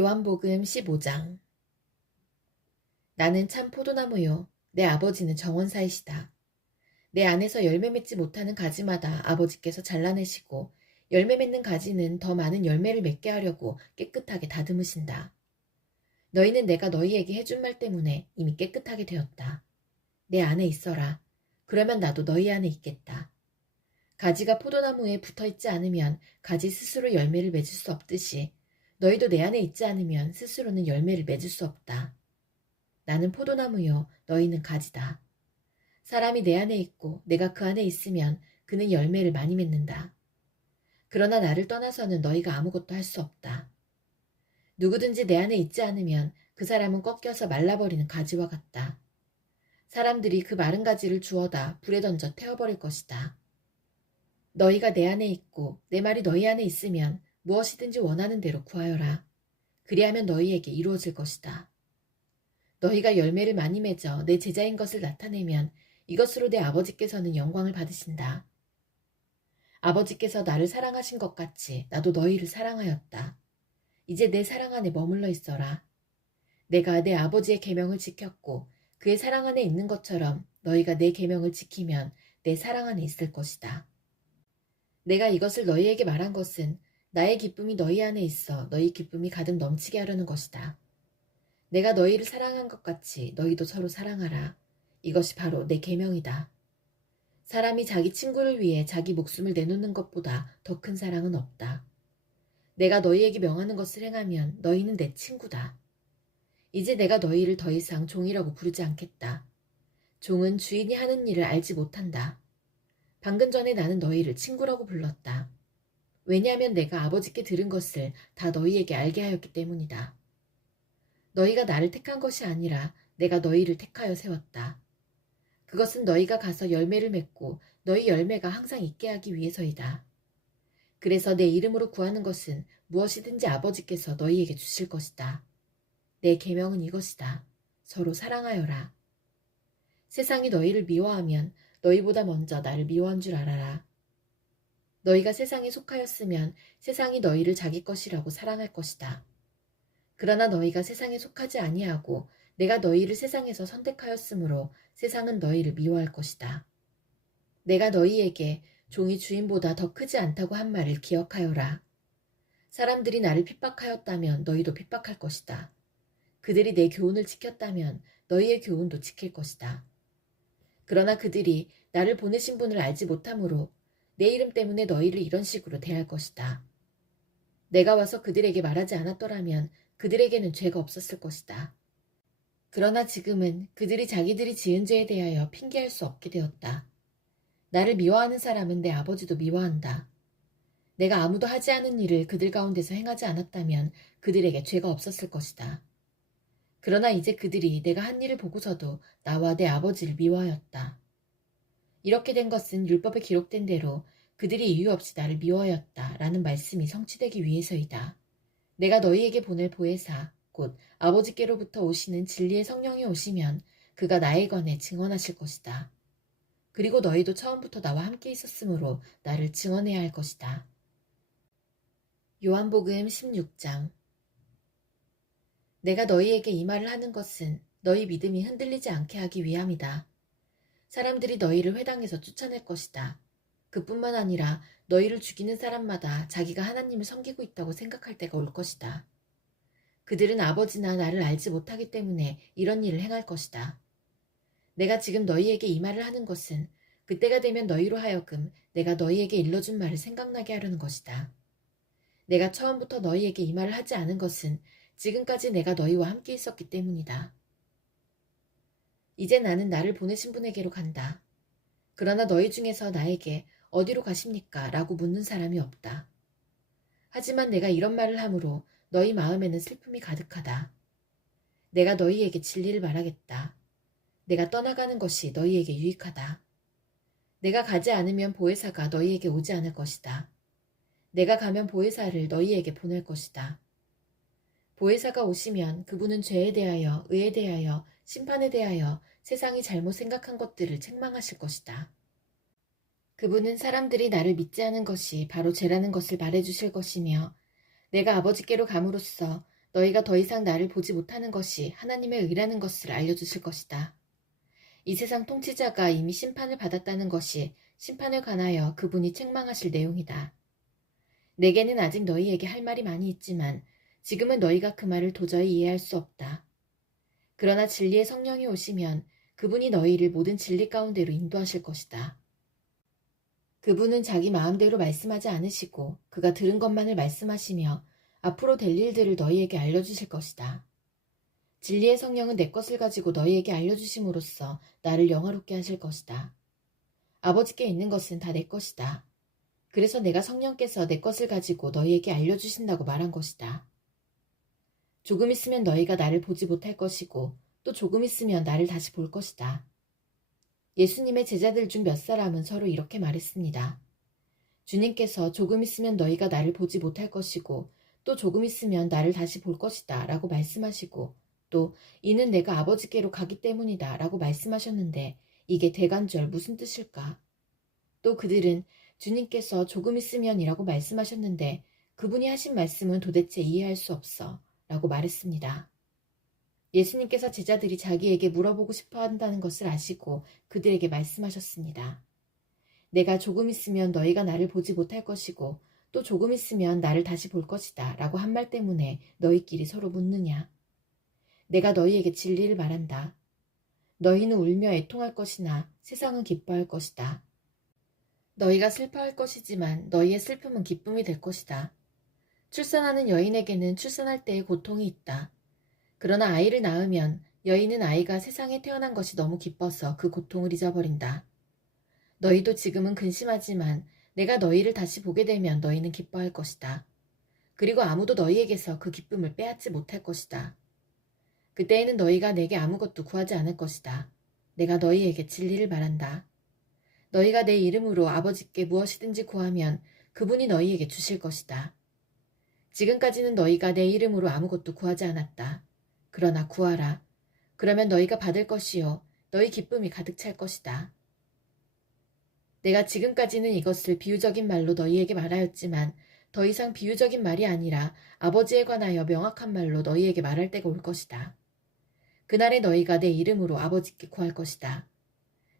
요한복음 15장. 나는 참 포도나무요 내 아버지는 정원사이시다. 내 안에서 열매 맺지 못하는 가지마다 아버지께서 잘라내시고 열매 맺는 가지는 더 많은 열매를 맺게 하려고 깨끗하게 다듬으신다. 너희는 내가 너희에게 해준 말 때문에 이미 깨끗하게 되었다. 내 안에 있어라. 그러면 나도 너희 안에 있겠다. 가지가 포도나무에 붙어있지 않으면 가지 스스로 열매를 맺을 수 없듯이 너희도 내 안에 있지 않으면 스스로는 열매를 맺을 수 없다. 나는 포도나무요 너희는 가지다. 사람이 내 안에 있고 내가 그 안에 있으면 그는 열매를 많이 맺는다. 그러나 나를 떠나서는 너희가 아무것도 할 수 없다. 누구든지 내 안에 있지 않으면 그 사람은 꺾여서 말라버리는 가지와 같다. 사람들이 그 마른 가지를 주워다 불에 던져 태워버릴 것이다. 너희가 내 안에 있고 내 말이 너희 안에 있으면 무엇이든지 원하는 대로 구하여라. 그리하면 너희에게 이루어질 것이다. 너희가 열매를 많이 맺어 내 제자인 것을 나타내면 이것으로 내 아버지께서는 영광을 받으신다. 아버지께서 나를 사랑하신 것 같이 나도 너희를 사랑하였다. 이제 내 사랑 안에 머물러 있어라. 내가 내 아버지의 계명을 지켰고 그의 사랑 안에 있는 것처럼 너희가 내 계명을 지키면 내 사랑 안에 있을 것이다. 내가 이것을 너희에게 말한 것은 나의 기쁨이 너희 안에 있어 너희 기쁨이 가득 넘치게 하려는 것이다. 내가 너희를 사랑한 것 같이 너희도 서로 사랑하라. 이것이 바로 내 계명이다. 사람이 자기 친구를 위해 자기 목숨을 내놓는 것보다 더 큰 사랑은 없다. 내가 너희에게 명하는 것을 행하면 너희는 내 친구다. 이제 내가 너희를 더 이상 종이라고 부르지 않겠다. 종은 주인이 하는 일을 알지 못한다. 방금 전에 나는 너희를 친구라고 불렀다. 왜냐하면 내가 아버지께 들은 것을 다 너희에게 알게 하였기 때문이다. 너희가 나를 택한 것이 아니라 내가 너희를 택하여 세웠다. 그것은 너희가 가서 열매를 맺고 너희 열매가 항상 있게 하기 위해서이다. 그래서 내 이름으로 구하는 것은 무엇이든지 아버지께서 너희에게 주실 것이다. 내 계명은 이것이다. 서로 사랑하여라. 세상이 너희를 미워하면 너희보다 먼저 나를 미워한 줄 알아라. 너희가 세상에 속하였으면 세상이 너희를 자기 것이라고 사랑할 것이다. 그러나 너희가 세상에 속하지 아니하고 내가 너희를 세상에서 선택하였으므로 세상은 너희를 미워할 것이다. 내가 너희에게 종이 주인보다 더 크지 않다고 한 말을 기억하여라. 사람들이 나를 핍박하였다면 너희도 핍박할 것이다. 그들이 내 교훈을 지켰다면 너희의 교훈도 지킬 것이다. 그러나 그들이 나를 보내신 분을 알지 못하므로 내 이름 때문에 너희를 이런 식으로 대할 것이다. 내가 와서 그들에게 말하지 않았더라면 그들에게는 죄가 없었을 것이다. 그러나 지금은 그들이 자기들이 지은 죄에 대하여 핑계할 수 없게 되었다. 나를 미워하는 사람은 내 아버지도 미워한다. 내가 아무도 하지 않은 일을 그들 가운데서 행하지 않았다면 그들에게 죄가 없었을 것이다. 그러나 이제 그들이 내가 한 일을 보고서도 나와 내 아버지를 미워하였다. 이렇게 된 것은 율법에 기록된 대로 그들이 이유 없이 나를 미워하였다 라는 말씀이 성취되기 위해서이다. 내가 너희에게 보낼 보혜사 곧 아버지께로부터 오시는 진리의 성령이 오시면 그가 나에 관해 증언하실 것이다. 그리고 너희도 처음부터 나와 함께 있었으므로 나를 증언해야 할 것이다. 요한복음 16장. 내가 너희에게 이 말을 하는 것은 너희 믿음이 흔들리지 않게 하기 위함이다. 사람들이 너희를 회당에서 쫓아낼 것이다. 그뿐만 아니라 너희를 죽이는 사람마다 자기가 하나님을 섬기고 있다고 생각할 때가 올 것이다. 그들은 아버지나 나를 알지 못하기 때문에 이런 일을 행할 것이다. 내가 지금 너희에게 이 말을 하는 것은 그때가 되면 너희로 하여금 내가 너희에게 일러준 말을 생각나게 하려는 것이다. 내가 처음부터 너희에게 이 말을 하지 않은 것은 지금까지 내가 너희와 함께 있었기 때문이다. 이제 나는 나를 보내신 분에게로 간다. 그러나 너희 중에서 나에게 어디로 가십니까? 라고 묻는 사람이 없다. 하지만 내가 이런 말을 함으로 너희 마음에는 슬픔이 가득하다. 내가 너희에게 진리를 말하겠다. 내가 떠나가는 것이 너희에게 유익하다. 내가 가지 않으면 보혜사가 너희에게 오지 않을 것이다. 내가 가면 보혜사를 너희에게 보낼 것이다. 보혜사가 오시면 그분은 죄에 대하여, 의에 대하여, 심판에 대하여 세상이 잘못 생각한 것들을 책망하실 것이다. 그분은 사람들이 나를 믿지 않은 것이 바로 죄라는 것을 말해주실 것이며 내가 아버지께로 감으로써 너희가 더 이상 나를 보지 못하는 것이 하나님의 의라는 것을 알려주실 것이다. 이 세상 통치자가 이미 심판을 받았다는 것이 심판을 관하여 그분이 책망하실 내용이다. 내게는 아직 너희에게 할 말이 많이 있지만 지금은 너희가 그 말을 도저히 이해할 수 없다. 그러나 진리의 성령이 오시면 그분이 너희를 모든 진리 가운데로 인도하실 것이다. 그분은 자기 마음대로 말씀하지 않으시고 그가 들은 것만을 말씀하시며 앞으로 될 일들을 너희에게 알려주실 것이다. 진리의 성령은 내 것을 가지고 너희에게 알려주심으로써 나를 영화롭게 하실 것이다. 아버지께 있는 것은 다 내 것이다. 그래서 내가 성령께서 내 것을 가지고 너희에게 알려주신다고 말한 것이다. 조금 있으면 너희가 나를 보지 못할 것이고 또 조금 있으면 나를 다시 볼 것이다. 예수님의 제자들 중 몇 사람은 서로 이렇게 말했습니다. 주님께서 조금 있으면 너희가 나를 보지 못할 것이고 또 조금 있으면 나를 다시 볼 것이다 라고 말씀하시고 또 이는 내가 아버지께로 가기 때문이다 라고 말씀하셨는데 이게 대간절 무슨 뜻일까? 또 그들은 주님께서 조금 있으면이라고 말씀하셨는데 그분이 하신 말씀은 도대체 이해할 수 없어 라고 말했습니다. 예수님께서 제자들이 자기에게 물어보고 싶어 한다는 것을 아시고 그들에게 말씀하셨습니다. 내가 조금 있으면 너희가 나를 보지 못할 것이고 또 조금 있으면 나를 다시 볼 것이다 라고 한 말 때문에 너희끼리 서로 묻느냐. 내가 너희에게 진리를 말한다. 너희는 울며 애통할 것이나 세상은 기뻐할 것이다. 너희가 슬퍼할 것이지만 너희의 슬픔은 기쁨이 될 것이다. 출산하는 여인에게는 출산할 때의 고통이 있다. 그러나 아이를 낳으면 여인은 아이가 세상에 태어난 것이 너무 기뻐서 그 고통을 잊어버린다. 너희도 지금은 근심하지만 내가 너희를 다시 보게 되면 너희는 기뻐할 것이다. 그리고 아무도 너희에게서 그 기쁨을 빼앗지 못할 것이다. 그때에는 너희가 내게 아무것도 구하지 않을 것이다. 내가 너희에게 진리를 말한다. 너희가 내 이름으로 아버지께 무엇이든지 구하면 그분이 너희에게 주실 것이다. 지금까지는 너희가 내 이름으로 아무것도 구하지 않았다. 그러나 구하라. 그러면 너희가 받을 것이요 너희 기쁨이 가득 찰 것이다. 내가 지금까지는 이것을 비유적인 말로 너희에게 말하였지만 더 이상 비유적인 말이 아니라 아버지에 관하여 명확한 말로 너희에게 말할 때가 올 것이다. 그날에 너희가 내 이름으로 아버지께 구할 것이다.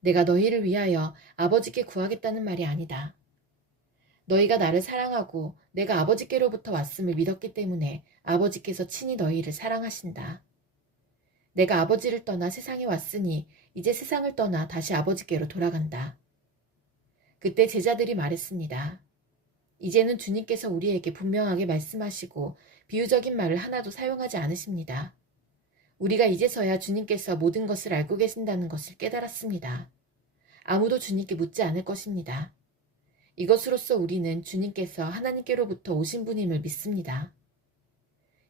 내가 너희를 위하여 아버지께 구하겠다는 말이 아니다. 너희가 나를 사랑하고 내가 아버지께로부터 왔음을 믿었기 때문에 아버지께서 친히 너희를 사랑하신다. 내가 아버지를 떠나 세상에 왔으니 이제 세상을 떠나 다시 아버지께로 돌아간다. 그때 제자들이 말했습니다. 이제는 주님께서 우리에게 분명하게 말씀하시고 비유적인 말을 하나도 사용하지 않으십니다. 우리가 이제서야 주님께서 모든 것을 알고 계신다는 것을 깨달았습니다. 아무도 주님께 묻지 않을 것입니다. 이것으로써 우리는 주님께서 하나님께로부터 오신 분임을 믿습니다.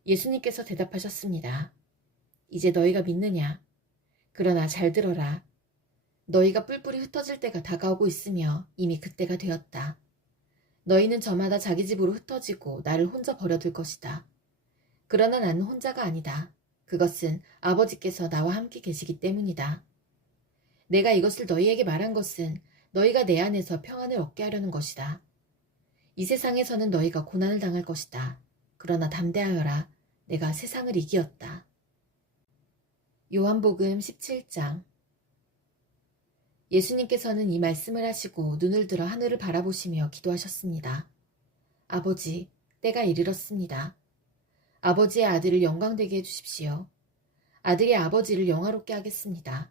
예수님께서 대답하셨습니다. 이제 너희가 믿느냐? 그러나 잘 들어라. 너희가 뿔뿔이 흩어질 때가 다가오고 있으며 이미 그때가 되었다. 너희는 저마다 자기 집으로 흩어지고 나를 혼자 버려둘 것이다. 그러나 나는 혼자가 아니다. 그것은 아버지께서 나와 함께 계시기 때문이다. 내가 이것을 너희에게 말한 것은 너희가 내 안에서 평안을 얻게 하려는 것이다. 이 세상에서는 너희가 고난을 당할 것이다. 그러나 담대하여라. 내가 세상을 이기었다. 요한복음 17장. 예수님께서는 이 말씀을 하시고 눈을 들어 하늘을 바라보시며 기도하셨습니다. 아버지, 때가 이르렀습니다. 아버지의 아들을 영광되게 해주십시오. 아들이 아버지를 영화롭게 하겠습니다.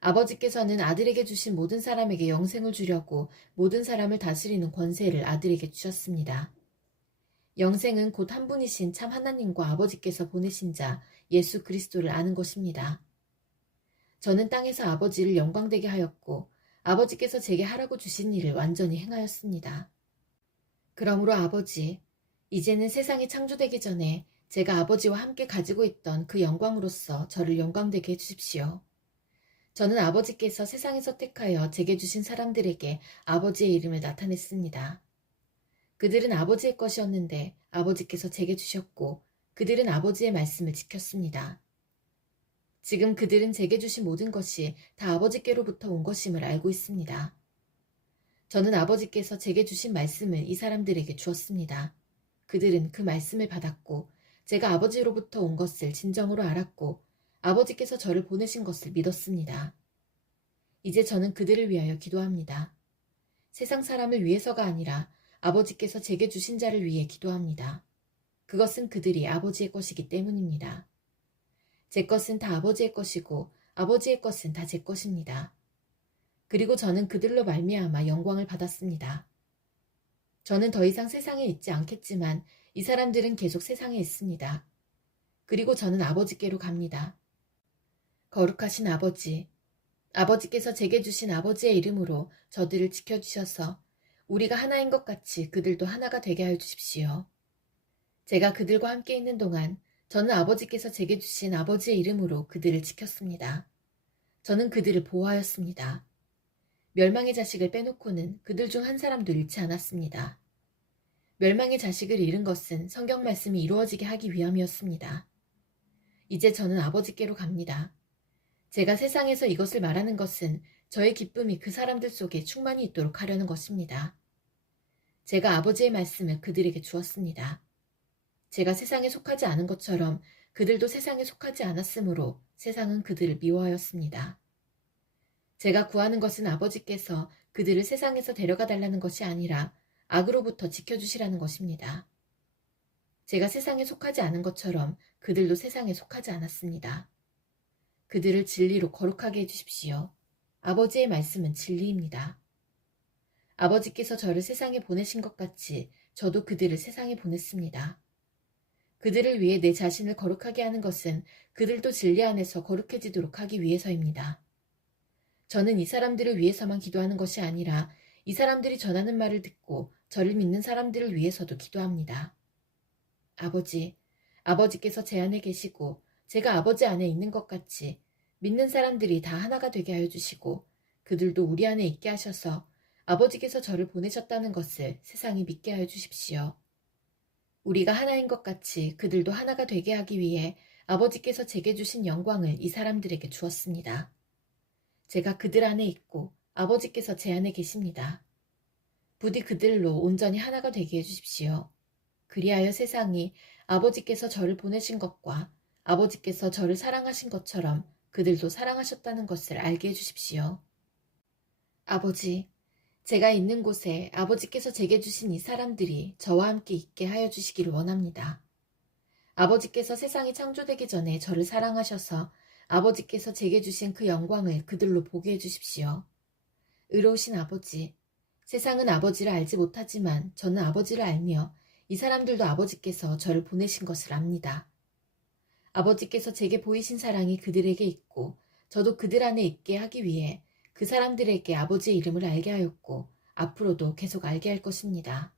아버지께서는 아들에게 주신 모든 사람에게 영생을 주려고 모든 사람을 다스리는 권세를 아들에게 주셨습니다. 영생은 곧 한 분이신 참 하나님과 아버지께서 보내신 자 예수 그리스도를 아는 것입니다. 저는 땅에서 아버지를 영광되게 하였고 아버지께서 제게 하라고 주신 일을 완전히 행하였습니다. 그러므로 아버지, 이제는 세상이 창조되기 전에 제가 아버지와 함께 가지고 있던 그 영광으로서 저를 영광되게 해주십시오. 저는 아버지께서 세상에서 택하여 제게 주신 사람들에게 아버지의 이름을 나타냈습니다. 그들은 아버지의 것이었는데 아버지께서 제게 주셨고 그들은 아버지의 말씀을 지켰습니다. 지금 그들은 제게 주신 모든 것이 다 아버지께로부터 온 것임을 알고 있습니다. 저는 아버지께서 제게 주신 말씀을 이 사람들에게 주었습니다. 그들은 그 말씀을 받았고 제가 아버지로부터 온 것을 진정으로 알았고 아버지께서 저를 보내신 것을 믿었습니다. 이제 저는 그들을 위하여 기도합니다. 세상 사람을 위해서가 아니라 아버지께서 제게 주신 자를 위해 기도합니다. 그것은 그들이 아버지의 것이기 때문입니다. 제 것은 다 아버지의 것이고 아버지의 것은 다 제 것입니다. 그리고 저는 그들로 말미암아 영광을 받았습니다. 저는 더 이상 세상에 있지 않겠지만 이 사람들은 계속 세상에 있습니다. 그리고 저는 아버지께로 갑니다. 거룩하신 아버지, 아버지께서 제게 주신 아버지의 이름으로 저들을 지켜주셔서 우리가 하나인 것 같이 그들도 하나가 되게 하여 주십시오. 제가 그들과 함께 있는 동안 저는 아버지께서 제게 주신 아버지의 이름으로 그들을 지켰습니다. 저는 그들을 보호하였습니다. 멸망의 자식을 빼놓고는 그들 중 한 사람도 잃지 않았습니다. 멸망의 자식을 잃은 것은 성경 말씀이 이루어지게 하기 위함이었습니다. 이제 저는 아버지께로 갑니다. 제가 세상에서 이것을 말하는 것은 저의 기쁨이 그 사람들 속에 충만히 있도록 하려는 것입니다. 제가 아버지의 말씀을 그들에게 주었습니다. 제가 세상에 속하지 않은 것처럼 그들도 세상에 속하지 않았으므로 세상은 그들을 미워하였습니다. 제가 구하는 것은 아버지께서 그들을 세상에서 데려가 달라는 것이 아니라 악으로부터 지켜주시라는 것입니다. 제가 세상에 속하지 않은 것처럼 그들도 세상에 속하지 않았습니다. 그들을 진리로 거룩하게 해주십시오. 아버지의 말씀은 진리입니다. 아버지께서 저를 세상에 보내신 것 같이 저도 그들을 세상에 보냈습니다. 그들을 위해 내 자신을 거룩하게 하는 것은 그들도 진리 안에서 거룩해지도록 하기 위해서입니다. 저는 이 사람들을 위해서만 기도하는 것이 아니라 이 사람들이 전하는 말을 듣고 저를 믿는 사람들을 위해서도 기도합니다. 아버지, 아버지께서 제 안에 계시고 제가 아버지 안에 있는 것 같이 믿는 사람들이 다 하나가 되게 하여 주시고 그들도 우리 안에 있게 하셔서 아버지께서 저를 보내셨다는 것을 세상이 믿게 하여 주십시오. 우리가 하나인 것 같이 그들도 하나가 되게 하기 위해 아버지께서 제게 주신 영광을 이 사람들에게 주었습니다. 제가 그들 안에 있고 아버지께서 제 안에 계십니다. 부디 그들로 온전히 하나가 되게 해주십시오. 그리하여 세상이 아버지께서 저를 보내신 것과 아버지께서 저를 사랑하신 것처럼 그들도 사랑하셨다는 것을 알게 해주십시오. 아버지, 제가 있는 곳에 아버지께서 제게 주신 이 사람들이 저와 함께 있게 하여 주시기를 원합니다. 아버지께서 세상이 창조되기 전에 저를 사랑하셔서 아버지께서 제게 주신 그 영광을 그들로 보게 해주십시오. 의로우신 아버지, 세상은 아버지를 알지 못하지만 저는 아버지를 알며 이 사람들도 아버지께서 저를 보내신 것을 압니다. 아버지께서 제게 보이신 사랑이 그들에게 있고 저도 그들 안에 있게 하기 위해 그 사람들에게 아버지의 이름을 알게 하였고 앞으로도 계속 알게 할 것입니다.